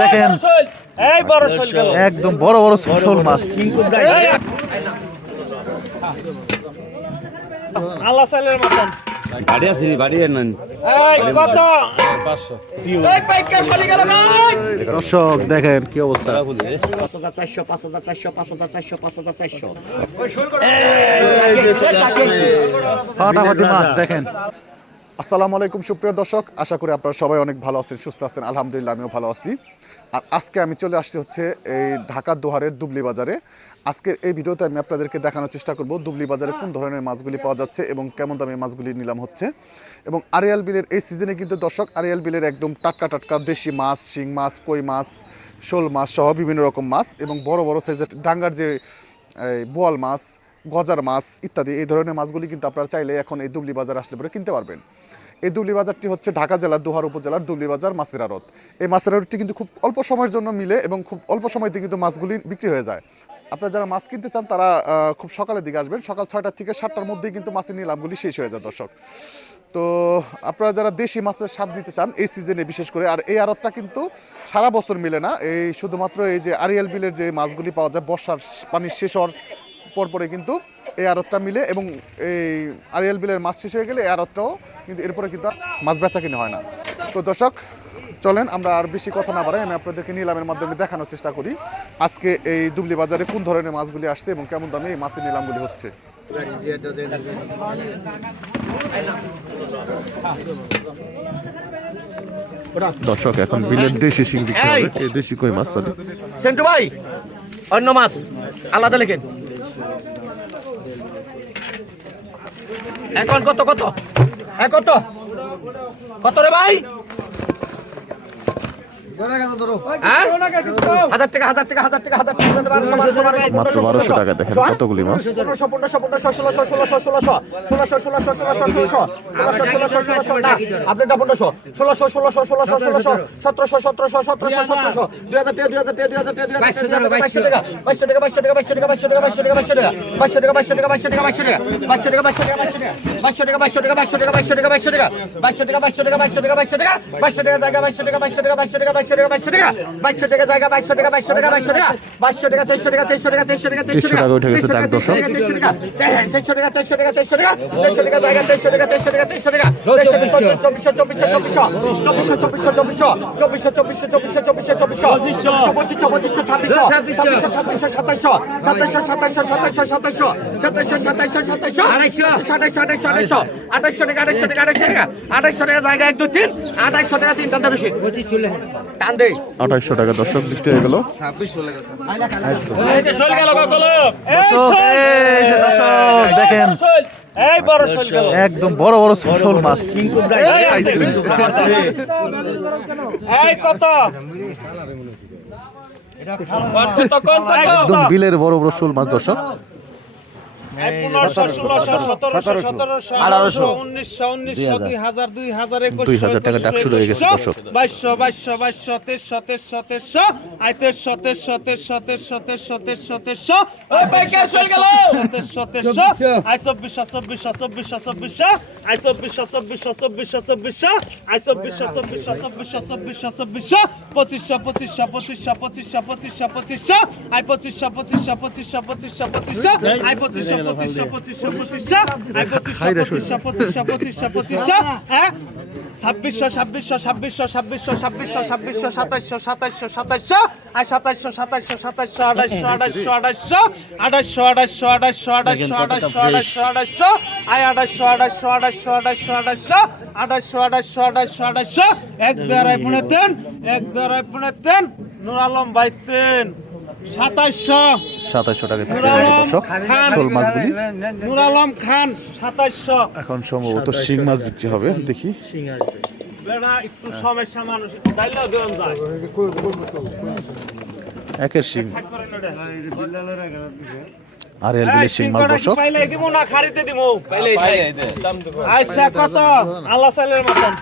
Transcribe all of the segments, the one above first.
দেখেন। একদম বড় বড় শোল মাছ দেখেন। আসসালামু আলাইকুম, সুপ্রিয় দর্শক। আশা করি আপনারা সবাই অনেক ভালো আছেন, সুস্থ আছেন। আলহামদুলিল্লাহ, আমিও ভালো আছি। আর আজকে আমি চলে আসছি হচ্ছে এই ঢাকার দোহারের দুবলি বাজারে। আজকের এই ভিডিওতে আমি আপনাদেরকে দেখানোর চেষ্টা করব দুবলি বাজারে কোন ধরনের মাছগুলি পাওয়া যাচ্ছে এবং কেমন দামে মাছগুলি নিলাম হচ্ছে। এবং আরিয়াল বিলের এই সিজনে কিন্তু দর্শক, আরিয়াল বিলের একদম টাটকা টাটকা দেশি মাছ, শিং মাছ, কই মাছ, শোল মাছ সহ বিভিন্ন রকম মাছ এবং বড় বড় সাইজের ডাঙ্গার যে বোয়াল মাছ, গজার মাছ ইত্যাদি, এই ধরনের মাছগুলি কিন্তু আপনারা চাইলে এখন এই দুবলি বাজার আসলে পরে কিনতে পারবেন। এই দুবলি বাজারটি হচ্ছে ঢাকা জেলার দোহার উপজেলার দুবলি বাজার মাছের আড়ত। এই মাছের আড়তটি কিন্তু খুব অল্প সময়ের জন্য মিলে এবং খুব অল্প সময়তে কিন্তু মাছগুলি বিক্রি হয়ে যায়। আপনারা যারা মাছ কিনতে চান, তারা খুব সকালের দিকে আসবেন। সকাল ছয়টা থেকে সাতটার মধ্যেই কিন্তু মাছের নিলামগুলি শেষ হয়ে যায় দর্শক। তো আপনারা যারা দেশি মাছের স্বাদ নিতে চান, এই সিজনে বিশেষ করে, আর এই আড়তটা কিন্তু সারা বছর মিলে না। এই শুধুমাত্র এই যে আরিয়াল বিলের যে মাছগুলি পাওয়া যায়, বর্ষার পানির শেষ হওয়ার পরপরে কিন্তু এই আড়তটা মিলে এবং এই আরিয়াল বিলের মাছ শেষ হয়ে গেলে এই আড়তটাও কিন্তু এরপরে কিন্তু মাছ বেচা কিনে হয় না। তো দর্শক চলেন আমরা আর বেশি কথা না বাড়াই আমি আপনাদেরকে নিলামের মাধ্যমে দেখানোর চেষ্টা করি। আজকে এই দুবলি বাজারে কোন ধরনের মাছগুলি আসছে এবং কেমন দামে এই মাছের নিলামগুলি হচ্ছে? দর্শক এখন বিলের দেশি শিং বিক্রি হবে। এই দেশি কই মাছ চলে সেন্টু ভাই অন্য মাছ। আলাদা লেখেন। এখন কত কত? হ্যাঁ কত? কত রে ভাই হ্যাঁ? হাজার টাকা হাজার টাকা হাজার টাকা হাজার টাকা বারোশো, বারোশো, বারোশো, মাত্র বারোশো টাকা দেখেন কতগুলি মাছ বাইশশো টাকা, বাইশশো টাকা, বাইশশো টাকা, বাইশশো টাকা, বাইশশো টাকা, বাইশশো টাকা, বাইশশো টাকা, বাইশশো টাকা, বাইশশো টাকা, বাইশশো টাকা, বাইশশো টাকা, বাইশশো টাকা, বাইশশো টাকা, বাইশশো টাকা, বাইশশো টাকা, জায়গা, বাইশশো টাকা, বাইশশো টাকা, বাইশশো টাকা, বাইশশো টাকা, তেইশশো টাকা, তেইশশো টাকা, তেইশশো টাকা, তেইশশো টাকা উঠে গেছে, টাক দর্শক। তেইশশো টাকা, তেইশশো টাকা, তেইশশো টাকা, তেইশশো টাকা, তেইশশো টাকা, জায়গা, তেইশশো টাকা, তেইশশো টাকা, তেইশশো টাকা, চব্বিশশো, চব্বিশশো, চব্বিশশো, চব্বিশশো, চব্বিশশো, চব্বিশশো, চব্বিশশো, চব্বিশশো, চব্বিশশো, চব্বিশশো, চব্বিশশো, পঁচিশশো, পঁচিশশো, ছাব্বিশশো, ছাব্বিশশো, সাতাইশশো, সাতাইশশো, সাতাইশশো, সাতাইশশো, সাতাইশশো, সাতাইশশো, সাতাইশশো, সাতাইশশো, সাতাইশশো, আঠাইশশো, আঠাইশশো, আঠাইশশো, আঠাইশশো টাকা, আঠাইশশো টাকা, আঠাইশশো টাকা, আঠাইশশো টাকা, জায়গা এক, দুই, তিন, আঠাইশশো টাকা, তিন, বেশি। আঠাইশশো টাকা দর্শক বৃষ্টি হয়ে গেল। দেখেন। একদম বড় বড় শোল মাছ। একদম বিলের বড় বড় শোল মাছ দর্শক পনেরোশো ষোলোশো সতেরোশো সতেরোশো আঠারোশো উনিশশো উনিশশো দুই হাজার টাকা ডাক শুরু হয়ে গেছে দর্শক। বাইশশো বাইশশো বাইশশো তেইশশো তেইশশো তেইশশো আই তেইশশো তেইশশো তেইশশো তেইশশো তেইশশো তেইশশো তেইশশো তেইশশো তেইশশো আই চব্বিশশো চব্বিশশো চব্বিশশো চব্বিশশো আই চব্বিশশো চব্বিশশো চব্বিশশো চব্বিশশো আই চব্বিশশো চব্বিশশো চব্বিশশো চব্বিশশো চব্বিশশো পঁচিশশো পঁচিশশো পঁচিশশো পঁচিশশো পঁচিশশো পঁচিশশো আই পঁচিশশো পঁচিশশো পঁচিশশো পঁচিশশো পঁচিশশো আই পঁচিশশো হ্যাঁ ছাব্বিশশো ছাব্বিশশো ছাব্বিশশো ছাব্বিশশো ছাব্বিশশো ছাব্বিশশো সাতাইশশো সাতাইশশো সাতাইশশো আর সাতাইশশো সাতাইশশো সাতাইশশো আঠাইশশো আঠাইশশো আঠাইশশো আঠাইশশো আঠাইশশো আঠাইশশো আঠাইশশো আঠাইশশো আঠাইশশো আই আঠাইশশো আঠাইশশো আঠাইশশো আঠাইশশো আঠাইশশো আঠাইশশো আঠাইশশো আঠাইশশো আঠাইশশো এক দেড়াই পুনে তিন এক দেড়াই পুনে তিন নুর আলম ভাই তিন সাতাইশশো সাতাশশো টাকা দর্শক। শোল মাছগুলি। খান সাতাশশো এখন সম্ভবত শিং মাছ বিক্রি হবে দেখি। একের শিং। আর এলবিলে শিং মাছ দর্শক। পাইলে দিব না খারিতে দিব। আচ্ছা কত? আল্লাহ সালের মতন।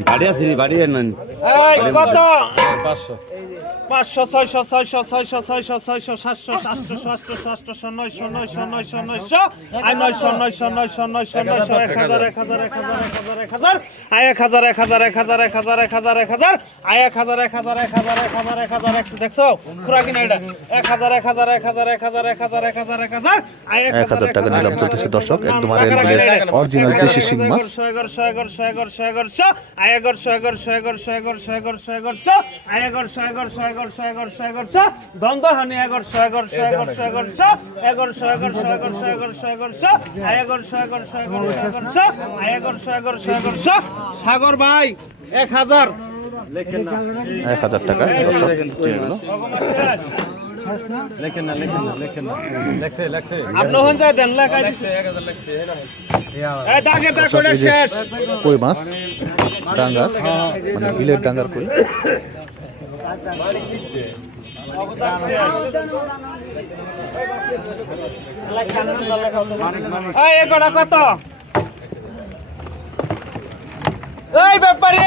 বাড়ি আছে নি বাড়ি নেন এই কত পাঁচশো ছয়শো ছয়শো ছয়শো ছয়শো ছয়শো সাতশো সাতশো আটশো আটশো নয়শো নয়শো নয়শো নয়শো আই নয়শো নয়শো নয়শো নয়শো নয়শো এক হাজার এক হাজার এক হাজার এক হাজার এক হাজার আই এক হাজার এক হাজার এক হাজার এক হাজার এক হাজার এক হাজার আই এক হাজার এক হাজার এক হাজার এক হাজার এক হাজার একশো দেখছ পুরা কিনা এটা এক হাজার এক হাজার এক হাজার এক হাজার এক হাজার এক হাজার এক হাজার আই এক হাজার টাকা নিলাম চলতেছে দর্শক একদম আর অরিজিনাল দেশি শিং মাছ এগারোশো এগারোশো এগারোশো এগারোশো এগারোশো এগারোশো এগারোশো এগারোশো এগারোশো এগারোশো এগারোশো এগারোশো এগারোশো এগারোশো এগারোশো এগারোশো দ্বন্দ্ব হানি এগারোশো এগারোশো এগারোশো এগারোশো এগারোশো এগারোশো এগারোশো এগারোশো এগারোশো এগারোশো এগারোশো এগারোশো এগারোশো এগারোশো এগারোশো সাগর ভাই এক হাজার এক হাজার টাকা লেখেন না লেখেন না লেখেন না লেখছে লেখছে। আপনি হন যা দেন লাখ আছে 1000 লেখছে এই না এই কই মাছ? ডাঙ্গার মানে বিলের ডাঙ্গার কই? কত? এই ব্যাপারে!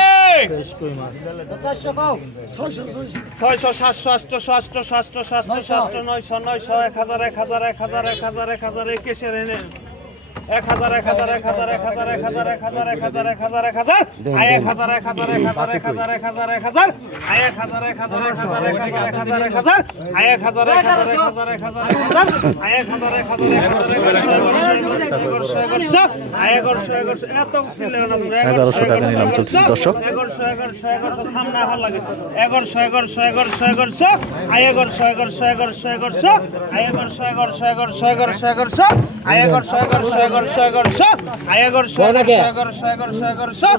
ছয়শো সাতশো আটশো সাতশো সাতশো সাতশো সাতশো নয়শো নয়শো এক হাজার এক হাজার এক হাজার এক হাজার এক হাজার একেশের এনে এক হাজার এক হাজার এক হাজার এক হাজার এক হাজার এক হাজার এক হাজার এক হাজার এক হাজার আয় এক হাজার এক হাজার এক হাজার এক হাজার এক হাজার এক হাজার আয় এক হাজার এক হাজার এক হাজার এক হাজার এক হাজার এক হাজার আয় এক হাজার এক হাজার এক হাজার এক হাজার আয় এক হাজার এক হাজার এক হাজার এগারোশো আয় টাকা নিলাম চলতেছে দর্শক এগারোশো এগারোশো এগারোশো সামনে হার লাগে এগারোশো এগারোশো এগারোশো এগারোশো আই এগারোশো এগারোশো এগারোশো এগারোশো আই এগারোশো এগারোশো এগারোশো এগারোশো এগারোশো আই এগারোশো এগারোশো এগারোশো এগারোশো আই এগারোশো এগারোশো এগারোশো এগারোশো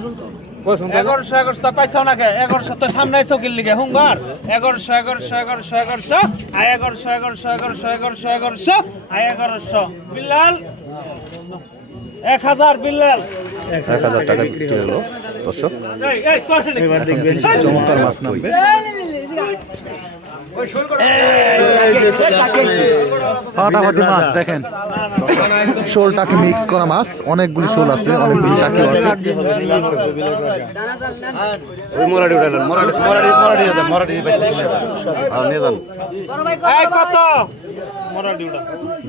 এগারোশো এগারোশো তো পাইছাও না কে এগারোশো তো সামনে চকিল লিগে হুঙ্গার এগারোশো এগারোশো এগারোশো এগারোশো আই এগারোশো এগারোশো এগারোশো এগারোশো এগারোশো আই এগারোশো বিল্লাল এক হাজার বিল্লাল এক হাজার টাকা বিক্রি হলো দর্শক চমৎকার মাছ নামবে ফাটাফাটি মাছ দেখেন। শোল মিক্স করা মাছ অনেকগুলি শোল আছে অনেকগুলি টাকি আছে।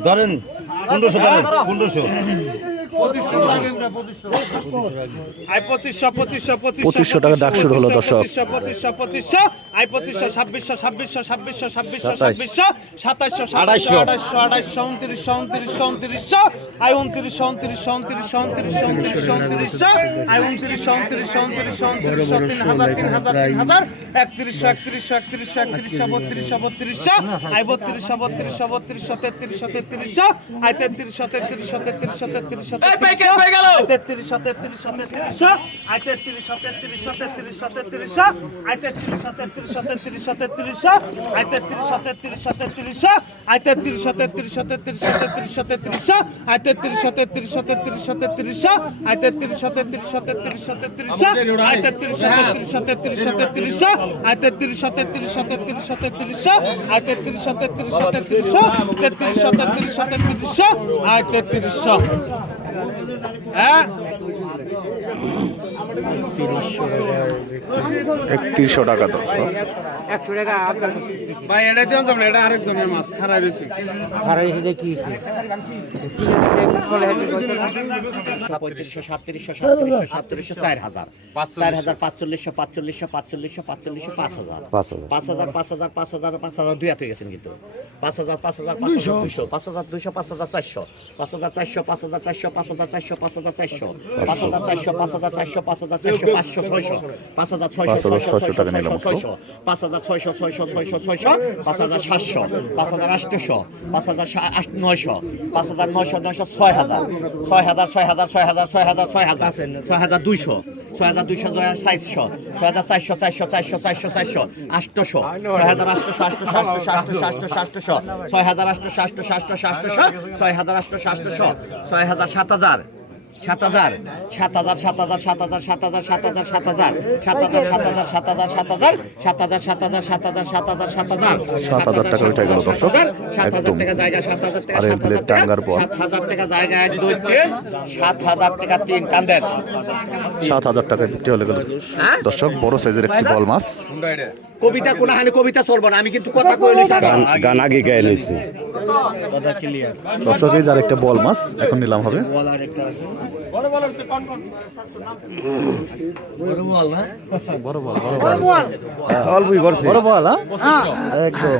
ধরেন পনেরোশো ধরেন পনেরোশো। পঁচিশশো টাকা ডাক শুরু হলো দর্শক। তেত্রিশ তেত্রিশ তেত্রিশ তেত্রিশ তেত্রিশ তেত্রিশশো তেত্রিশশো তেত্রিশশো আই তেত্রিশশো তেত্রিশশো তেত্রিশশো তেত্রিশশো আই তেত্রিশশো তেত্রিশশো তেত্রিশশো তেত্রিশশো আই তেত্রিশশো তেত্রিশশো তেত্রিশশো আই তেত্রিশশো তেত্রিশশো তেত্রিশশো তেত্রিশশো তেত্রিশশো আই তেত্রিশশো তেত্রিশশো তেত্রিশশো তেত্রিশশো আই তেত্রিশশো তেত্রিশশো তেত্রিশশো তেত্রিশশো আই তেত্রিশশো তেত্রিশশো তেত্রিশশো তেত্রিশশো আই তেত্রিশশো তেত্রিশশো তেত্রিশশো তেত্রিশশো আই তেত্রিশশো তেত্রিশশো তেত্রিশশো তেত্রিশশো তেত্রিশশো তেত্রিশশো আই তেত্রিশশো একত্রিশশো টাকা ভাই এটা দিন যাবেন এটা আরেকজনের মাছ খারাপ হয়েছে পঁয়ত্রিশশো সাতত্রিশশো সাতত্রিশশো সাতত্রিশশো চার হাজার। চার হাজার পাঁচচল্লিশশো পাঁচচল্লিশশো পাঁচচল্লিশশো পাঁচচল্লিশশো পাঁচ হাজার। পাঁচ হাজার। পাঁচ হাজার পাঁচ হাজার পাঁচ হাজার পাঁচ হাজার দুই হাতে গেছেন কিন্তু। পাঁচ হাজার পাঁচ হাজার পাঁচ হাজার দুইশো পাঁচ হাজার দুইশো পাঁচ হাজার চারশো। পাঁচ হাজার চারশো পাঁচ হাজার চারশো পাঁচ হাজার চারশো পাঁচ হাজার চারশো পাঁচ হাজার চারশো পাঁচ হাজার চারশো পাঁচ হাজার চারশো পাঁচশো ছয়শো পাঁচ হাজার ছয়শো ছয়শো ছয়শো পাঁচ হাজার ছয়শো ছয়শো ছয়শো ছয়শো পাঁচ হাজার সাতশো পাঁচ হাজার আটশো পাঁচ হাজার নয়শো পাঁচ হাজার নয়শো নয়শো ছয় হাজার ছয় হাজার ছয় হাজার ছয় হাজার ছয় হাজার ছয় হাজার ছয় হাজার দুইশো ছয় হাজার দুইশো ছয় হাজার চারশো ছয় হাজার চারশো চারশো চারশো চারশো চারশো আটশো ছয় হাজার আটশো আটশো আটশো আটশো আটশো আটশো ছয় হাজার আটশো আটশো আটশো আটশো ছয় হাজার আটশো আটশো ছয় হাজার সাত হাজার সাত হাজার সাত হাজার সাত হাজার সাত হাজার সাত হাজার সাত হাজার সাত হাজার সাত হাজার সাত হাজার সাত হাজার সাত হাজার সাত হাজার সাত হাজার সাত হাজার সাত হাজার সাত হাজার সাত হাজার টাকা উঠে গেল দর্শক। সাত হাজার একদম। টাকা জায়গা সাত হাজার টাকা আর টাকা টাঙ্গার পর। সাত হাজার টাকা জায়গা এক দুই তিন সাত হাজার টাকা তিন টান দেন সাত হাজার টাকা বিক্রি হলে গেল দর্শক বড় সাইজের একটি বল মাছ কবিতা কোন হানি কবিতা চলবো না আমি কিন্তু কথা কইলি গান আগে গায়ে নিয়েছে দর্শক এই যার একটা বল মাছ এখন নিলাম হবে। বড় বল বড় বল অল্পই করছে বড় বল। হ্যাঁ। একদম।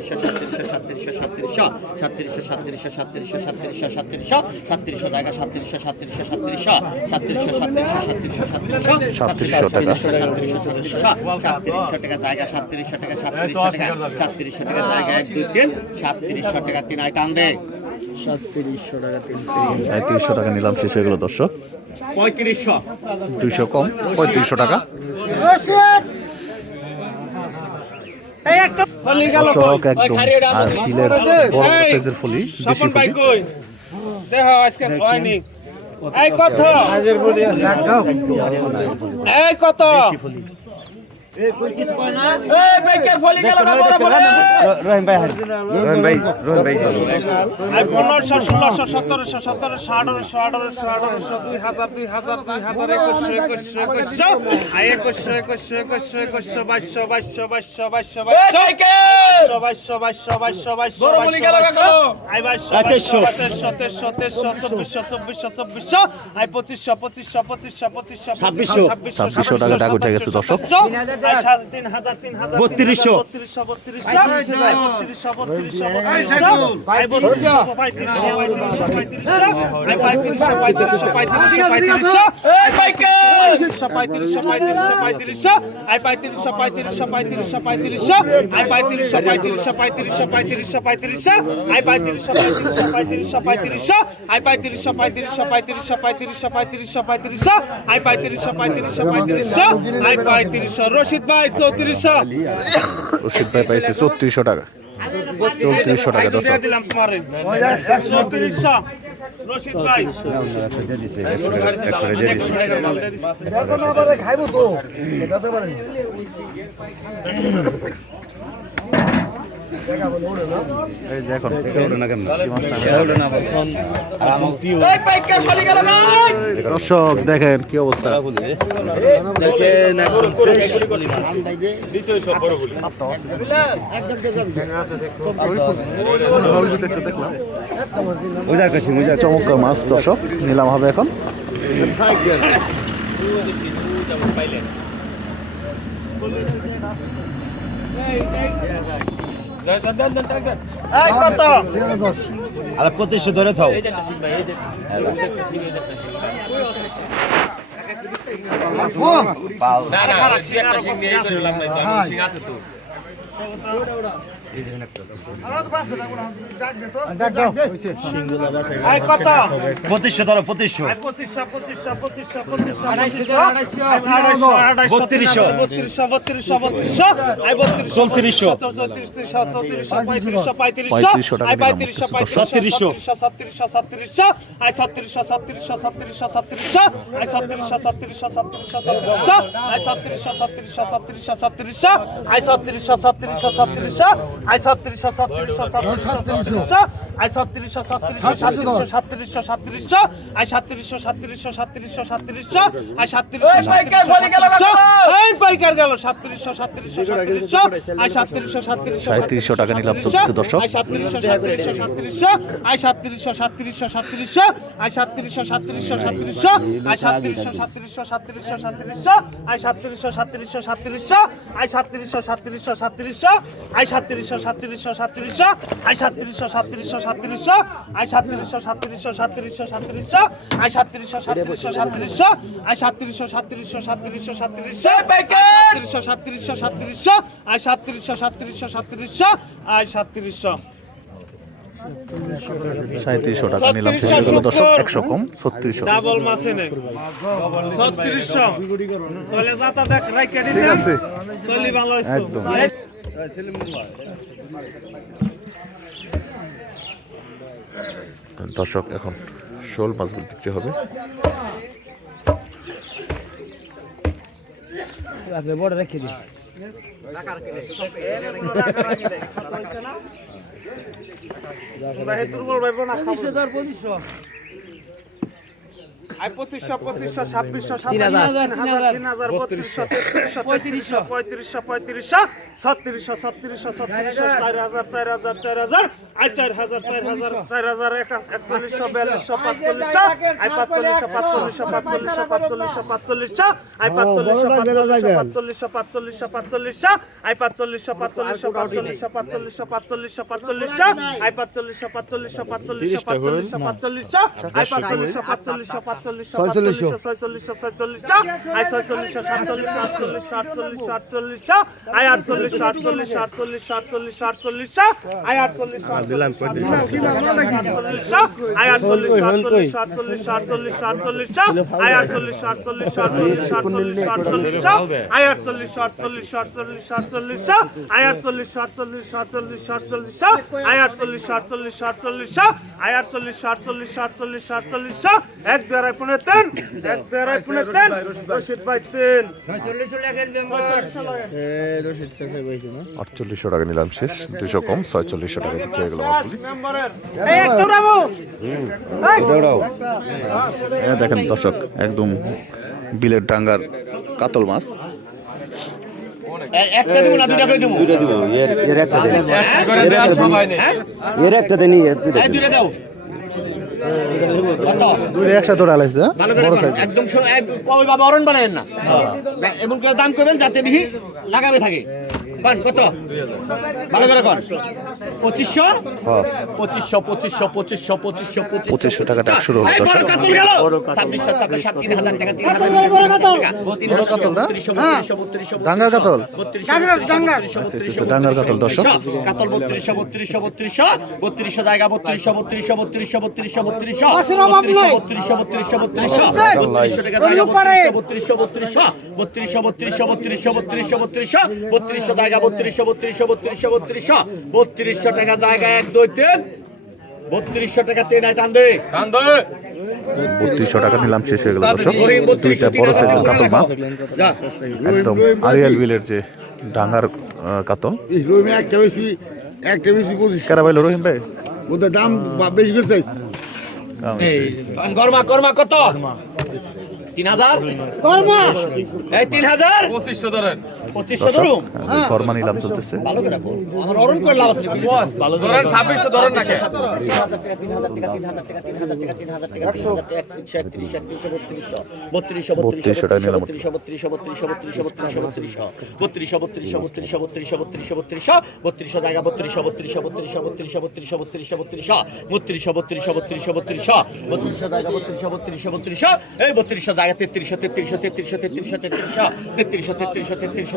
সাতত্রিশশো সাতত্রিশশো সাতত্রিশশো সাতত্রিশশো সাতত্রিশশো সাতত্রিশশো সাতত্রিশশো সাতত্রিশশো সাতত্রিশশো জায়গা সাতত্রিশশো সাতত্রিশশো সাতত্রিশশো সাতত্রিশশো সাতত্রিশশো সাতত্রিশশো সাতত্রিশশো টাকা। সাতত্রিশশো সাতত্রিশশো টাকা জায়গা সাতত্রিশশো টাকা সাতত্রিশশো টাকা সাতত্রিশশো টাকা জায়গা এক দুই তিন সাতত্রিশশো টাকা তিন আয় টান দে সাঁত্রিশশো টাকা নিলাম শেষ হয়ে গেল দর্শক পঁয়ত্রিশশো দুইশো কম পঁয়ত্রিশশো টাকা দর্শক একদম আর ফিলের বড় সাইজের ফলি দেশি স্বপন ভাই ফলি কই দেহ আজকে হয়নি এই কত এই কত পনেরোশো ষোলোশো সতেরোশো সতেরোশো আঠারোশো আঠারোশো আঠারোশো দুই হাজার দুই হাজার দুই হাজার একুশশো একুশশো একুশশো আই একুশশো একুশশো একুশশো একুশশো বাইশশো বাইশশো বাইশশো বাইশশো বাইশশো বাইশশো বাইশশো বাইশশো বাইশশো বাইশশো আই বাইশশো তেইশশো। তেইশশো তেইশশো তেইশশো চব্বিশশো চব্বিশশো চব্বিশশো আই পঁচিশশো পঁচিশশো পঁচিশশো পঁচিশশো ছাব্বিশশো ছাব্বিশশো টাকা টাকা উঠে গেছে দর্শক। বত্রিশশো পঁয়ত্রিশশো পঁয়ত্রিশশো পঁয়ত্রিশশো পঁয়ত্রিশশো পঁয়ত্রিশশো পঁয়ত্রিশশো রশি রশিদ ভাই চৌত্রিশশো। রশিদ ভাই পাইছে চৌত্রিশশো টাকা। চৌত্রিশশো টাকা দশ খাইব তো। এই দর্শক দেখেন কি অবস্থা। চমৎকার মাছ দর্শক নিলাম হবে এখন। পাইলেন আর পঁচিশশো ধরে থাও এই কত পঁচিশশো ধরো পঁচিশশো বত্রিশশো বত্রিশশো বত্রিশশো বত্রিশশো চৌত্রিশশো পঁয়ত্রিশশো সত্তিরিশশো সত্তিরিশশো সত্তিরিশশো আই সত্তিরিশশো সত্তিরিশশো সত্তিরিশশো সত্তিরিশশো আই সত্তিরিশশো সত্তিরিশশো সত্তিরিশশো সত্তিরিশশো আই সত্তিরিশশো সত্তিরিশশো সত্তিরিশশো আই সত্তিরিশশো সত্তিরিশশো সত্তিরিশশো আই ছত্রিশশো ছত্রিশশো ছত্রিশশো আই ছত্রিশশো ছত্রিশশো সাতত্রিশশো সাতত্রিশশো আই সাতত্রিশশো সাতত্রিশশো সাতত্রিশশো সাতত্রিশশো আই সাতত্রিশশো সাতত্রিশশো এই পাই রাইকার গেল সাতত্রিশশো সাতত্রিশশো সাতত্রিশশো আই সাতত্রিশশো সাতত্রিশশো সাঁত্রিশশো টাকা নিলাম চলতেছে দর্শক আই সাতত্রিশশো সাতত্রিশশো সাতত্রিশশো আই সাতত্রিশশো সাতত্রিশশো সাতত্রিশশো আই সাতত্রিশশো সাতত্রিশশো সাতত্রিশশো আই সাতত্রিশশো সাতত্রিশশো সাতত্রিশশো সাতত্রিশশো আই সাতত্রিশশো সাতত্রিশশো সাতত্রিশশো আই সাতত্রিশশো সাতত্রিশশো সাতত্রিশশো আই সাতত্রিশশো সাতত্রিশশো সাতত্রিশশো আই সাতত্রিশশো সাতত্রিশশো সাতত্রিশশো আই সাতত্রিশশো সাতত্রিশশো সাতত্রিশশো সাতত্রিশশো আই সাতত্রিশশো সাতত্রিশশো সাতত্রিশশো আই সাতত্রিশশো সাতত্রিশশো সাতত্রিশশো সাতত্রিশশো সাতত্রিশশো সাতত্রিশশো সাতত্রিশশো আই সাতত্রিশশো সাতত্রিশশো সাতত্রিশশো আই সাতত্রিশশো সাঁত্রিশশো টাকা নিলাম শেষ হয়ে গেল দর্শক একশো কম ছত্রিশশো ডাবল মাছ এনে ছত্রিশশো তাহলে যাতা দেখ রাইকা দিতে আছে একদম। দর্শক এখন শোল মাছগুলো বিক্রি হবে। বড় রেখে দিন পঁচিশশো পঁচিশশো। পঁচিশশো ছাব্বিশশো তিন হাজার। তিন হাজার বত্রিশশো তেত্রিশশো পঁয়ত্রিশশো পঁয়ত্রিশশো। পঁয়ত্রিশশো ছত্রিশশো ছত্রিশশো ছত্রিশশো চার হাজার। চার হাজার চার হাজার আই চার হাজার চার হাজার চার হাজার এক- একচল্লিশশো বিয়াল্লিশশো পাঁচচল্লিশশো আই পাঁচচল্লিশশো পাঁচচল্লিশশো পাঁচচল্লিশশো পাঁচচল্লিশশো পাঁচচল্লিশশো আই পাঁচচল্লিশশো পাঁচচল্লিশশো পাঁচচল্লিশশো পাঁচচল্লিশশো আই পাঁচচল্লিশশো পাঁচচল্লিশশো পাঁচচল্লিশশো পাঁচচল্লিশশো পাঁচচল্লিশশো পাঁচচল্লিশশো আই পাঁচচল্লিশশো পাঁচচল্লিশশো পাঁচচল্লিশশো পাঁচচল্লিশশো পাঁচচল্লিশশো আই পাঁচচল্লিশশো পাঁচচল্লিশশো পাঁচচল্লিশশো ছয়চল্লিশশো ছয়চল্লিশশো ছয়চল্লিশশো আই ছয়চল্লিশশো সাতচল্লিশশো আটচল্লিশশো আটচল্লিশশো আটচল্লিশশো আই আটচল্লিশশো আটচল্লিশশো আটচল্লিশশো আটচল্লিশশো আটচল্লিশশো আই আটচল্লিশশো আটচল্লিশশো আই আটচল্লিশশো আটচল্লিশশো আটচল্লিশশো আটচল্লিশশো আটচল্লিশশো আই আটচল্লিশশো আটচল্লিশশো আটচল্লিশশো আটচল্লিশশো আটচল্লিশশো আই আটচল্লিশশো আটচল্লিশশো আটচল্লিশশো আটচল্লিশশো আই আটচল্লিশশো আটচল্লিশশো আটচল্লিশশো আটচল্লিশশো আই আটচল্লিশশো আটচল্লিশশো আটচল্লিশশো আই আটচল্লিশশো আটচল্লিশশো আটচল্লিশশো আটচল্লিশশো এক দেড়াই পুনে তিন এক দেড়াই পুনে তিন রশিদ ভাই তিন আটচল্লিশশো টাকা নিলাম শেষ দুইশো কম ছয়চল্লিশশো টাকা বিক্রি হয়ে গেল এ দেখেন দর্শক একদম বিলের ডাঙ্গার কাতল মাছ। এ- একটা দেবো না দুইটা দেবো? দুইটা দিব এর এর একটা দেন। একদম কবে বাবা অরণ বানায় না? এবং করে দাম করবেন যাতে বিহি লাগাবে থাকে? পান কত ভালো করে কর পঁচিশশো হ্যাঁ পঁচিশশো পঁচিশশো পঁচিশশো পঁচিশশো পঁচিশশো টাকা টাকা শুরু হলো। ছাব্বিশশো, ছাব্বিশশো, তিন হাজার টাকা, তিন ডাঙ্গার কাতল আচ্ছা আচ্ছা আচ্ছা, ডাঙ্গার কাতল দর্শক কাতল বত্রিশশো বত্রিশশো বত্রিশশো বত্রিশশো জায়গা বত্রিশশো বত্রিশশো বত্রিশশো বত্রিশশো বত্রিশশো বত্রিশশো বত্রিশশো বত্রিশশো বত্রিশশো টাকা জায়গা বত্রিশশো বত্রিশশো বত্রিশশো বত্রিশশো বত্রিশশো বত্রিশশো বত্রিশশো বত্রিশশো জায়গা বত্রিশশো বত্রিশশো বত্রিশশো বত্রিশশো। বত্রিশশো টাকা জায়গা এক দুই তিন। বত্রিশশো টাকা তিন আয় টান দে। বত্রিশশো টাকা নিলাম শেষ হয়ে গেল দর্শক। দুইটা বড় সাইজের কাতল মাছ। একদম আরিয়াল বিলের যে ডাঙ্গার কাতল। একটা বেশি একটা বেশি পঁচিশ কারা ভাই রহিম ভাই? ওদের দাম বা- বেশি করে চাইছি গরমা গরমা কত? তিন হাজার? গরমা এই তিন হাজার? পঁচিশশো ধরুন। ফরমা নিলাম চলতেছে টাকা নিলাম। বত্রিশশো জায়গা বত্রিশশো, বত্রিশশো, বত্রিশশো, বত্রিশশো, বত্রিশশো, বত্রিশশো, বত্রিশশো, বত্রিশশো, বত্রিশশো, বত্রিশশো, বত্রিশশো, বত্রিশশো জায়গা বত্রিশশো, বত্রিশশো, বত্রিশশো, এই বত্রিশশো জায়গা তেত্রিশশো, তেত্রিশশো, তেত্রিশশো, তেত্রিশশো, তেত্রিশশো, তেত্রিশশো, তেত্রিশশো, তেত্রিশশো,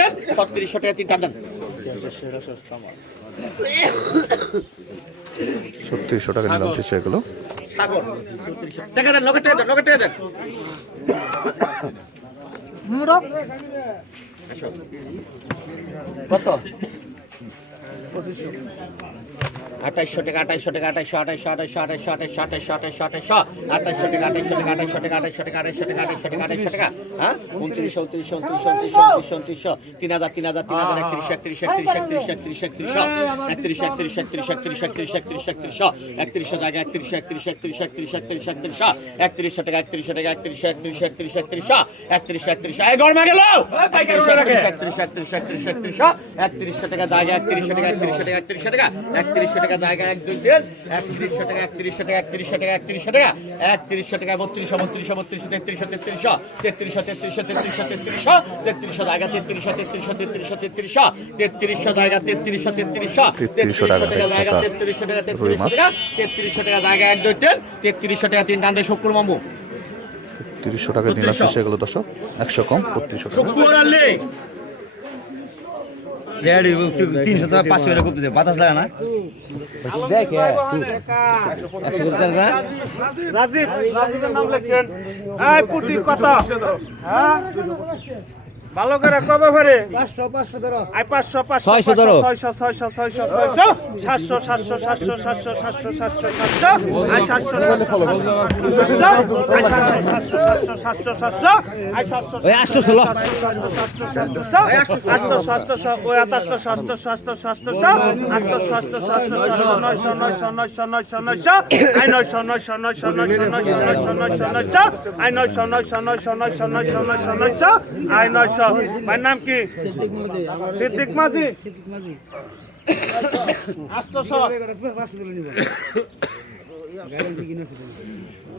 তিন ছত্রিশশো টাকা তিন টাকা দেন। ছত্রিশশো টাকা নিলাম শেষ হয়ে গেল। টাকা দেন নগদ টাকা দেন নগদ টাকা দেন। কত? আঠাইশশো টাকা আঠাইশশো টাকা আঠাইশশো আঠাইশশো আঠাইশশো আঠাইশশো আঠাইশশো আঠাইশশো আঠাইশশো আঠাইশশো টাকা আঠাইশশো টাকা আঠাইশশো টাকা আঠাইশশো টাকা আঠাইশশো টাকা আঠাইশশো টাকা আঠাইশশো টাকা হ্যাঁ উনত্রিশশো উনত্রিশশো উনত্রিশশো উনত্রিশশো উনত্রিশশো তিন হাজার তিন হাজার তিন হাজার একত্রিশ একত্রিশ একত্রিশ একত্রিশ একত্রিশ একত্রিশ একত্রিশ একত্রিশ একত্রিশ একত্রিশ একত্রিশ একত্রিশশো জায়গা একত্রিশ একত্রিশ একত্রিশ একত্রিশ একত্রিশ একত্রিশ একত্রিশশো টাকা একত্রিশশো টাকা একত্রিশ একত্রিশ একত্রিশ একত্রিশ একত্রিশ একত্রিশ এই গরমে গেল একত্রিশ একত্রিশ একত্রিশ একত্রিশ একত্রিশ একত্রিশশো টাকা জায়গা একত্রিশশো টাকা একত্রিশশো টাকা একত্রিশশো টাকা একত্রিশশো টাকা জায়গা এক দুই একত্রিশশো টাকা একত্রিশশো টাকা একত্রিশশো টাকা একত্রিশশো টাকা একত্রিশশো টাকা বত্রিশশো বত্রিশশো বত্রিশশো তেত্রিশশো তেত্রিশশো তেত্রিশশো তেত্রিশশো তেত্রিশশো তেত্রিশশো তেত্রিশশো জায়গা তেত্রিশশো তেত্রিশশো তেত্রিশশো তেত্রিশশো তেত্রিশশো জায়গা তেত্রিশশো তেত্রিশশো তেত্রিশশো টাকা জায়গা তেত্রিশশো টাকা তেত্রিশশো টাকা তেত্রিশশো টাকা জায়গা এক দুই তিন তেত্রিশশো টাকা তিন টান শুক্র মামু তিরিশশো টাকা নিলাম শেষ গেল দর্শক একশো কম বত্রিশশো টাকা। আনলে তিনশো টাকা পাঁচশো করে করতে বাতাস লাগে না? রাজীব, রাজীবের নাম লেখেন। কত হ্যাঁ? ভালো করে কবে ফেরে আই পাঁচশো পাঁচশো ছয়শো। ছয়শো ছয়শো ছয়শো সাতশো সাতশো সাতশো সাতশো সাতশো সাতশো সাতশো আই সাতশো সাতশো সাতশো সাতশো আই সাতশো ওই আটশো ষোলো। আটশো সাতশো ওই আটশো সাতশো সাতশো সাতশো আটশো সাতশো সাতশো নয়শো নয়শো নয়শো নয়শো নয়শো আই নয়শো নয়শো নয়শো নয়শো নয়শো নয়শো নয়শো নয়শো আই নয়শো নয়শো নয়শো নয়শো নয়শো নয়শো নয়শো আই নয়শো আচ্ছা ভাইয়ের নাম কি? সিদ্দিক মাঝি।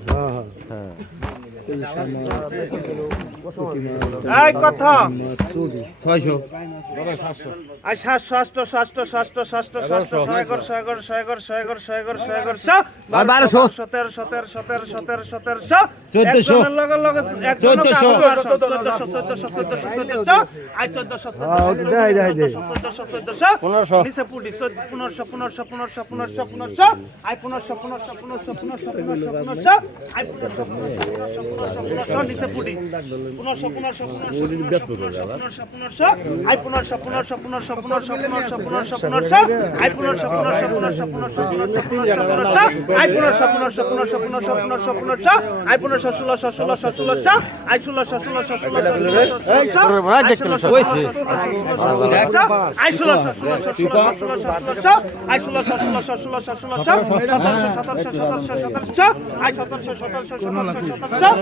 হ্যাঁ হ্যাঁ। কথা ছয়শো আই সাতশো আটশো সাতশো সাতশো সাতশো সাতশো এগারো এগারো এগারো এগারো এগারো এগারো আর বারোশো। সতেরোশো তেরোশো তেরোশো তেরোশো তেরোশো চোদ্দশো। লগে লগে চোদ্দশো। চোদ্দশো চোদ্দশো চোদ্দশো চোদ্দশো আই চোদ্দশো চোদ্দশো চোদ্দশো পনেরোশো। নিচে পুটি পনেরোশো পনেরোশো পনেরোশো পনেরোশো পনেরোশো আই পনেরোশো পনেরোশো পনেরোশো পনেরোশো পনেরোশো পনেরোশো আই পনেরোশো পনেরোশো পনেরোশো আই সতেরোশো সতেরোশো সতেরোশো সতেরোশো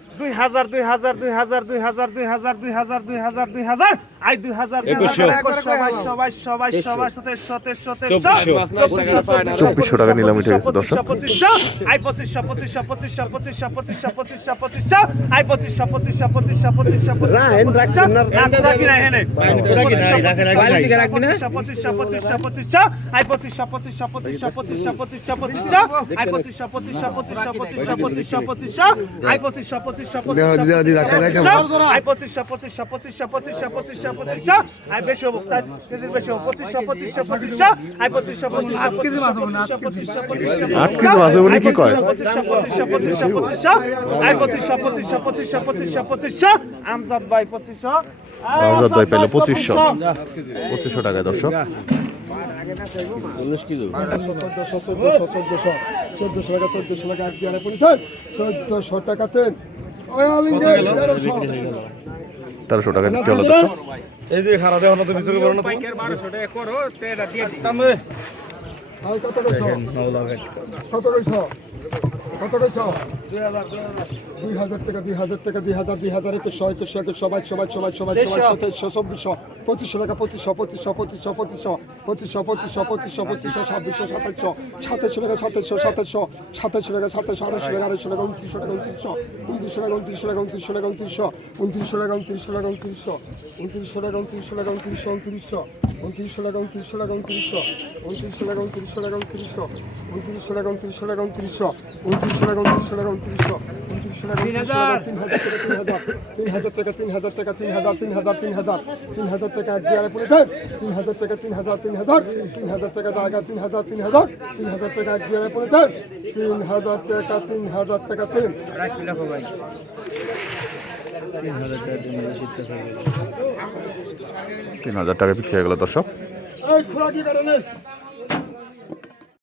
দুই হাজার দুই হাজার দুই হাজার দুই হাজার দুই হাজার দুই হাজার দুই হাজার দুই হাজার আই দুই হাজার বাইশশো বাইশশো বাইশশো তেইশশো তেইশশো তেইশশো চব্বিশশো টাকা নিলাম উঠে গেছে দর্শক পঁচিশশো আই পঁচিশশো আই পঁচিশশো পঁচিশশো পঁচিশশো পঁচিশশো পঁচিশশো পঁচিশশো পঁচিশশো আই পঁচিশশো পঁচিশশো পঁচিশশো পঁচিশশো পঁচিশশো পঁচিশশো পঁচিশশো আই পঁচিশশো পঁচিশশো পঁচিশশো পঁচিশশো পঁচিশশো পঁচিশশো আই পঁচিশশো পঁচিশশো পঁচিশশো পঁচিশশো পঁচিশশো পঁচিশশো আই পঁচিশশো পঁচিশশো আমজাদ ভাই পঁচিশশো আমজাদ ভাই পেল 2500 পঁচিশশো টাকায় দর্শক চোদ্দশো চোদ্দশো চোদ্দশো চোদ্দশো টাকা চোদ্দশো টাকা চোদ্দশো টাকা ওই আলিঙ্গে তেরোশো টাকা বিক্রি হলো এই যে খারাপ দেওয়া তো। বিচার করো না কত কত কত দুই হাজার টাকা দুই হাজার টাকা দুই হাজার দুই হাজার একুশশো একুশশো একুশশো বাইশশো বাইশশো বাইশশো বাইশশো বাইশশো তেইশশো চব্বিশশো পঁচিশশো টাকা পঁচিশশো পঁচিশশো পঁচিশশো পঁচিশশো পঁচিশশো পঁচিশশো পঁচিশশো পঁচিশশো ছাব্বিশশো সাতাশশো সাতাশশো টাকা সাতাশশো সাতাশশো সাতাশশো টাকা সাতাশশো আড়াইশো টাকা আড়াইশো টাকা উনত্রিশশো টাকা উনত্রিশশো উনত্রিশশো টাকা উনত্রিশশো টাকা উনত্রিশশো টাকা উনত্রিশশো টাকা উনত্রিশশো উনত্রিশশো টাকা উনত্রিশশো টাকা উনত্রিশশো উনত্রিশশো টাকা উনত্রিশশো টাকা উনত্রিশশো উনত্রিশশো টাকা উনত্রিশশো টাকা উনত্রিশশো উনত্রিশশো টাকা উনত্রিশশো টাকা উনত্রিশশো উনত্রিশশো টাকা উনত্রিশশো টাকা উনত্রিশশো উনত্রিশশো টাকা তিন হাজার তিন হাজার টাকা তিন হাজার টাকা তিন হাজার তিন হাজার তিন হাজার তিন হাজার টাকা এক দিয়ে পড়ে দেন তিন হাজার টাকা তিন হাজার তিন হাজার তিন হাজার টাকা জায়গা তিন হাজার তিন হাজার তিন হাজার টাকা এক দিয়ে পড়ে দেন তিন হাজার টাকা তিন হাজার টাকা তিন তিন হাজার টাকা বিক্রি হয়ে গেল দর্শক এই খোলা কি কারণে